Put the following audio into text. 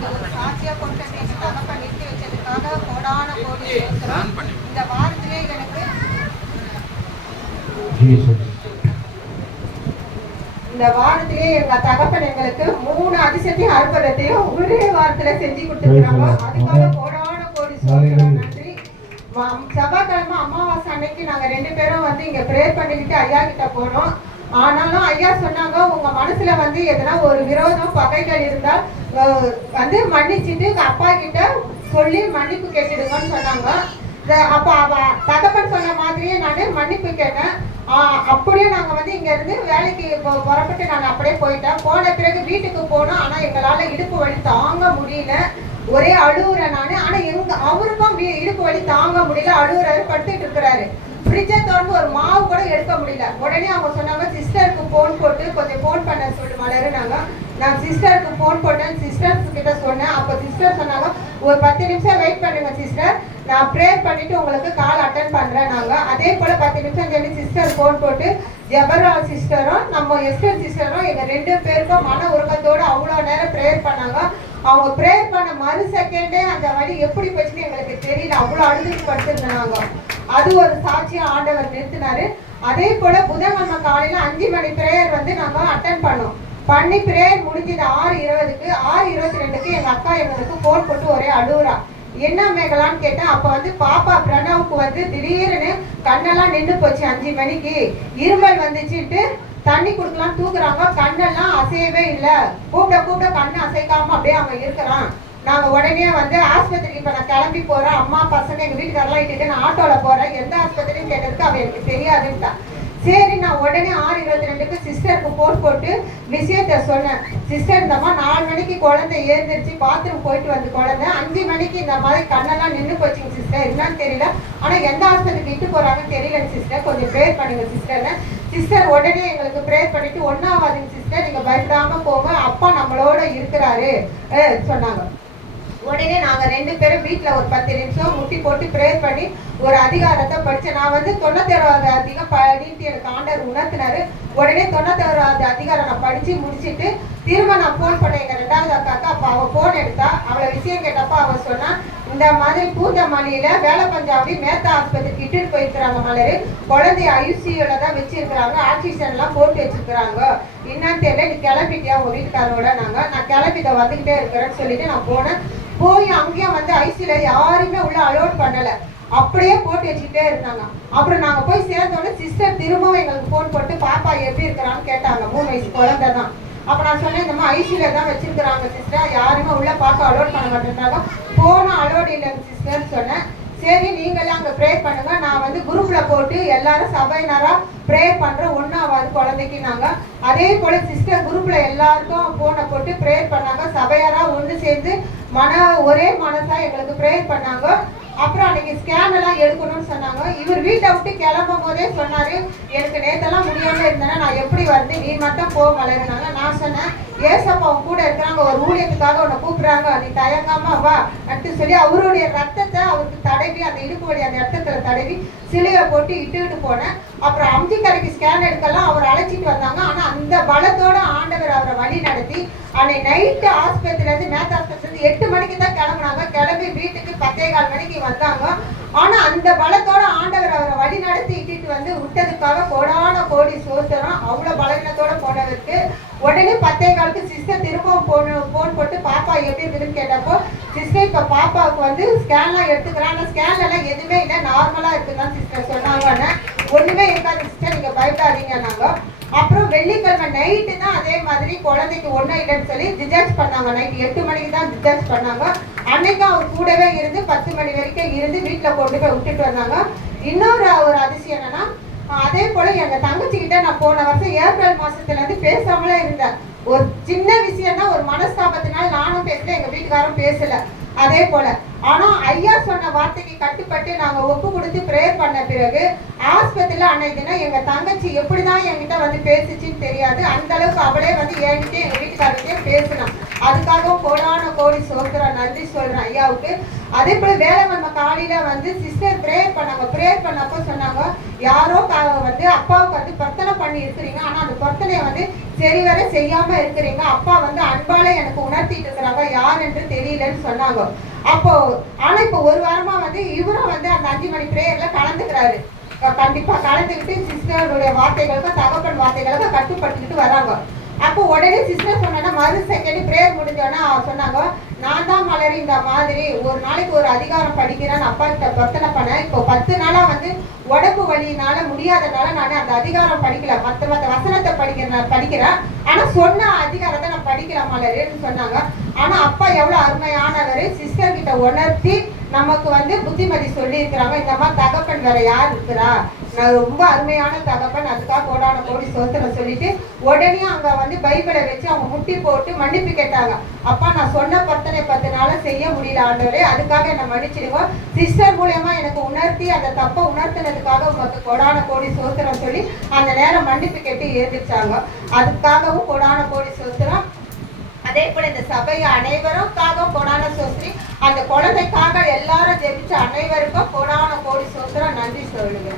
சாட்சியா கொண்டு தகப்ப நிறுத்தி வச்சதுக்காக கோடான கோடி இந்த வாரத்திலே எனக்கு எங்க தகப்பன் எங்களுக்கு 3 அதிசயத்தையும் அற்புதத்தையும் ஒரே வாரத்துல செஞ்சு கொடுத்துருக்காங்க. அதுக்காக கோடான கோடி நன்றி. செவ்வாய்க்கிழமை அமாவாசை அன்னைக்கு நாங்க 2 பேரும் இங்க பிரேயர் பண்ணிக்கிட்டு ஐயா கிட்ட போனோம். ஆனாலும் ஐயா சொன்னாங்க, உங்க மனசுல எதனா ஒரு விரோதம் பகைகள் இருந்தால் மன்னிச்சுட்டு அப்பா கிட்ட சொல்லி மன்னிப்பு கேட்டுடுங்கன்னு சொன்னாங்க. அப்ப தகப்பன் சொன்ன மாதிரியே நான் மன்னிப்பு கேட்டேன். அப்படியே நாங்க இங்க இருந்து வேலைக்கு புறப்பட்டு நான் அப்படியே போயிட்டேன். போன பிறகு வீட்டுக்கு போனோம். ஆனா எங்களால இடுப்பு வலி தாங்க முடியல. ஒரே அழுவுறேன் நானு. ஆனா அவருக்கும் இடுப்பு வலி தாங்க முடியல. அழுவுறாரு, படுத்துட்டு இருக்கிறாரு. ஃப்ரிட்ஜை திறந்து ஒரு மாவு கூட எடுக்க முடியல. உடனே அவங்க சொன்னாங்க, சிஸ்டருக்கு போன் போட்டு கொஞ்சம் போன் பண்ண சொல்லி மலருனாங்க. நான் சிஸ்டருக்கு போன் போட்டேன். சிஸ்டர்ஸ் கிட்ட சொன்னேன். அப்போ சிஸ்டர் சொன்னாங்க, ஒரு 10 நிமிஷம் வெயிட் பண்ணுங்க சிஸ்டர், நான் ப்ரேயர் பண்ணிட்டு உங்களுக்கு கால் அட்டன் பண்றேன். அதே போல 10 நிமிஷம் சொல்லி சிஸ்டர் போன் போட்டு ஜெபரா சிஸ்டரும் நம்ம எஸ்டர் சிஸ்டரும் எங்க 2 பேருக்கும் மன உருக்கத்தோடு அவ்வளோ நேரம் ப்ரேயர் பண்ணாங்க. அவங்க ப்ரேயர் பண்ண மறு செகண்டே அந்த வழி எப்படி போச்சுன்னு எங்களுக்கு தெரியல. அவ்வளோ அழுதுட்டு படுத்திருந்தாங்க. அது ஒரு சாட்சியா ஆண்டவர் நிறுத்தினாரு. அதே போல புதன்கிழமை காலையில 5 மணி ப்ரேயர் நாங்க அட்டன் பண்ணோம். பண்ணி ப்ரேயர் முடிஞ்சது 6:20க்கு. 6:22க்கு எங்க அக்கா எங்களுக்கு போன் போட்டு ஒரே அழுவுறா. என்ன மேகலான்னு கேட்டேன். அப்ப பாப்பா பிரணவுக்கு திடீர்னு கண்ணெல்லாம் நின்று போச்சு. 5 மணிக்கு இருமல் வந்துச்சுட்டு தண்ணி குடுக்கலாம் தூக்குறாங்க. கண்ணெல்லாம் அசையவே இல்லை. கூப்பிட கண்ணு அசைக்காம அப்படியே அவன் இருக்கிறான். நாங்க உடனே ஆஸ்பத்திரிக்கு இப்ப நான் கிளம்பி போறேன். அம்மா பசங்க எங்க வீட்டுக்காரெல்லாம் இட்டுட்டு நான் ஆட்டோல போறேன். எந்த ஆஸ்பத்திரின்னு கேட்டதுக்கு அவன் எனக்கு தெரியாதுன்ட்டா. சரி, நான் உடனே 6:22க்கு சிஸ்டருக்கு போன் போட்டு விஷயத்த சொன்னேன். சிஸ்டர், இந்த மாதிரி 4 மணிக்கு குழந்தை ஏந்திரிச்சு பாத்ரூம் போயிட்டு குழந்தை 5 மணிக்கு இந்த மாதிரி கண்ணெல்லாம் நின்று போச்சுங்க சிஸ்டர், என்னன்னு தெரியல, ஆனா எந்த ஆஸ்பத்திரிக்கு இட்டு போறாங்கன்னு தெரியல சிஸ்டர், கொஞ்சம் ப்ரேயர் பண்ணுங்க சிஸ்டர்னு. சிஸ்டர் உடனே எங்களுக்கு ப்ரேயர் பண்ணிட்டு, ஒன்னாவாதீங்க சிஸ்டர், நீங்க பயப்படாம போங்க, அப்பா நம்மளோட இருக்கிறாரு சொன்னாங்க. உடனே நாங்க 2 பேரும் வீட்டுல ஒரு 10 நிமிஷம் முட்டி போட்டு ப்ரேயர் பண்ணி ஒரு அதிகாரத்தை படிச்சேன். நான் 91வது அதிகம் படிட்டு எனக்கு ஆண்டவர் உணர்த்தினாரு. உடனே 91வது அதிகாரம் நான் படிச்சு முடிச்சுட்டு திரும்ப நான் போன் பண்ணேன் எங்க 2வது அக்காக்கா. அப்ப அவ போன் எடுத்தா. அவளை விஷயம் கேட்டப்ப அவ சொன்னா, இந்த மாதிரி பூந்தமல்லியில வேலை பஞ்சாபி மேத்தா ஆஸ்பத்திரிக்கு இட்டுட்டு போயிருக்கிறாங்க மலரு, குழந்தைய ஐசியூல தான் வச்சிருக்கிறாங்க, ஆக்சிஜன் எல்லாம் போட்டு வச்சிருக்கிறாங்க, என்னன்னு தெரியல, நீ கிளம்பிட்டியா உங்க வீட்டுக்காரோட? நான் கிளம்பிட்ட வந்துகிட்டே இருக்கிறேன்னு சொல்லிட்டு நான் போனேன். போய் அங்கேயும் ஐசியூல யாருமே உள்ள அலோட் பண்ணல, அப்படியே போட்டு வச்சுக்கிட்டே இருந்தாங்க. அப்புறம் நாங்க போய் சேர்ந்தோட சிஸ்டர் திரும்பவும் எங்களுக்கு போன் போட்டு பாப்பா எப்படி இருக்கிறான்னு கேட்டாங்க. 3 வயசு குழந்தை தான். அப்ப நான் சொன்னேன், இந்த மாதிரி ஐசியூல தான் வச்சிருக்கிறாங்க சிஸ்டர், யாருமே உள்ள பார்க்க அலோட் பண்ண மாட்டேன்றாங்க, போன அலோட் இல்லைங்க சிஸ்டர்ன்னு சொன்னேன். சரி, நீங்களாம் அங்கே ப்ரேயர் பண்ணுங்க, நான் குரூப்ல போட்டு எல்லாரும் சபையினரா ப்ரேயர் பண்றோம் 1வது குழந்தைக்கு. அதே போல சிஸ்டர் குரூப்ல எல்லாருக்கும் போனை போட்டு ப்ரேயர் பண்ணாங்க. சபையாரா ஒன்று சேர்ந்து ஒரே மனசா எங்களுக்கு ப்ரேயர் பண்ணாங்க. அப்புறம் அன்னைக்கு ஸ்கேன் எல்லாம் எடுக்கணும்னு சொன்னாங்க. இவர் வீட்டை விட்டு கிளம்பும் போதே சொன்னாரு, எனக்கு நேத்தெல்லாம் முடியாம இருந்தேன்னா நான் எப்படி நீ மட்டும் போக மலருனாங்க. நான் சொன்னேன், ஏசப்பா அவங்க கூட இருக்கிறாங்க, ஒரு ஊழியத்துக்காக உன்னை கூப்பிடுறாங்க, நீ தயங்காம வா அப்படின்னு சொல்லி அவருடைய ரத்தத்தை அவருக்கு தடவி, அந்த இடுப்பு வழி அந்த ரத்தத்துல தடவி சிலுவை போட்டு இட்டுக்கிட்டு போனேன். அப்புறம் அம்ஜிக்கரைக்கு ஸ்கேன் எடுக்கலாம் அவர் அழைச்சிட்டு வந்தாங்க. ஆனா அந்த பலத்தோட ஆண்டவர் அவரை வழி நடத்தி அன்னைக்கு நைட்டு ஆஸ்பத்திரியில இருந்து மேத் ஆஸ்பத்திரி 8 மணிக்கு தான் கிளம்புனாங்க. கிளம்பி வீட்டுக்கு 10:15 மணிக்கு வந்தாங்க. ஆனா அந்த பலத்தோட ஆண்டவர் அவரை வழி நடத்தி இட்டுட்டு விட்டதுக்காக கோடான கோடி சோத்திரம். அவ்வளவு பலவீனத்தோட போனவருக்கு உடனே 10:15க்கு சிஸ்டர் திரும்பவும் போன் போட்டு பாப்பா எப்படி இருக்குதுன்னு கேட்டப்போ, சிஸ்டர் இப்ப பாப்பாவுக்கு ஸ்கேன்லாம் எடுத்துக்கிறாங்க, ஸ்கேன்ல எல்லாம் எதுவுமே இல்லை, நார்மலா இருக்குதான் சிஸ்டர் சொன்னாங்க. ஒண்ணுமே இருக்காது சிஸ்டர், நீங்க பயப்படாதீங்க நாங்க. அப்புறம் வெள்ளிக்கிழமை நைட்டு தான் அதே மாதிரி குழந்தைக்கு ஒன்றும் இல்லைன்னு சொல்லி டிஸ்சார்ஜ் பண்ணாங்க. நைட்டு 8 மணிக்கு தான் டிஸ்சார்ஜ் பண்ணாங்க. அன்னைக்கும் அவர் கூடவே இருந்து 10 மணி வரைக்கும் இருந்து வீட்டுல கொண்டு போய் விட்டுட்டு வந்தாங்க. இன்னொரு ஒரு அதிசயம் என்னன்னா, அதே போல எங்க தங்கச்சிக்கிட்ட நான் போன வருஷம் ஏப்ரல் மாசத்துல பேசாமலே இருந்தேன். ஒரு சின்ன விஷயம் தான், ஒரு மனஸ்தாபத்தினால நானும் பேசல, எங்க வீட்டுக்காரும் பேசல. அதே போல ஆனா ஐயா சொன்ன வார்த்தைக்கு கட்டுப்பட்டு நாங்க ஒப்பு கொடுத்து ப்ரேயர் பண்ண பிறகு ஆஸ்பத்திரியில அன்னைக்கு தினம் எங்க தங்கச்சி எப்படிதான் என்கிட்ட பேசிச்சுன்னு தெரியாது, அந்த அளவுக்கு அவளே என்கிட்ட எங்க வீட்டுக்காரர்கிட்ட பேசினான். அதுக்காகவும் கோடான கோடி சோத்திரம் நன்றி சொல்றேன் ஐயாவுக்கு. அதே போல வேலைவன்ம காலையில வந்து சிஸ்டர் ப்ரேயர் பண்ணாங்க. ப்ரேயர் பண்ணப்போ சொன்னாங்க, யாரோ வந்து அப்பாவுக்கு வந்து பிரார்த்தனை பண்ணி இருக்கிறீங்க, ஆனா அந்த பிரார்த்தனையை வந்து சரிவர செய்யாம இருக்கிறீங்க. அப்பா வந்து அன்பால எனக்கு உணர்த்திட்டு இருக்கிறாங்க, யார் என்று தெரியலன்னு சொன்னாங்க. அப்போ ஆனா இப்போ ஒரு வாரமா வந்து இவரும் வந்து அந்த 5 மணி பிரேயர்ல கலந்துக்கிறாரு. கண்டிப்பா கலந்துக்கிட்டு சிஸ்டருடைய வார்த்தைகளுக்கு தகப்பன் வார்த்தைகளுக்கு கட்டுப்பட்டுக்கிட்டு வராங்க. அப்போ உடனே சிஸ்டர் சொன்னா மறு செகண்ட் பிரேயர் முடிஞ்சோன்னா சொன்னாங்க, நான் தான் மலர் இந்த மாதிரி ஒரு நாளைக்கு ஒரு அதிகாரம் படிக்கிறேன், அப்பா கிட்ட பிரார்த்தனை பண்ணேன். இப்போ 10 நாளா வந்து உடம்பு வலியினால முடியாதனால நான் அந்த அதிகாரம் படிக்கல, மற்ற வசனத்தை படிக்கிறேன், ஆனா சொன்ன அதிகாரத்தை நான் படிக்கல மலருன்னு சொன்னாங்க. ஆனா அப்பா எவ்வளவு அருமையானவர், சிஸ்டர் கிட்ட உணர்த்தி நமக்கு வந்து புத்திமதி சொல்லி இருக்கிறாங்க. இந்த மாதிரி தகப்பன் வேற யார் இருக்கிறா, நான் ரொம்ப அருமையான தகப்பன், அதுக்காக கோடான கோடி சோத்திரம் சொல்லிட்டு உடனே அங்க வந்து பைபிளை வச்சு அவங்க முட்டி போட்டு மன்னிப்பு கேட்டாங்க. அப்பா நான் சொன்ன பர்த்தனை 10 நாள செய்ய முடியல ஆண்டவரே, அதுக்காக என்ன மன்னிச்சிடுங்க. சிஸ்டர் மூலமா எனக்கு உணர்த்தி அந்த தப்பை உணர்த்தினதுக்காக உங்களுக்கு கோடான கோடி சோத்திரம் சொல்லி அந்த நேரம் மன்னிப்பு கேட்டு ஏறிச்சாங்க. அதுக்காகவும் கோடான கோடி சோத்திரம். அதே போல இந்த சபை அனைவருக்காக கோடான சோத்திரி, அந்த குழந்தைக்காக எல்லாரும் ஜெபிச்ச அனைவருக்கும் கோடான கோடி சோத்திரம் நன்றி சொல்லுங்க.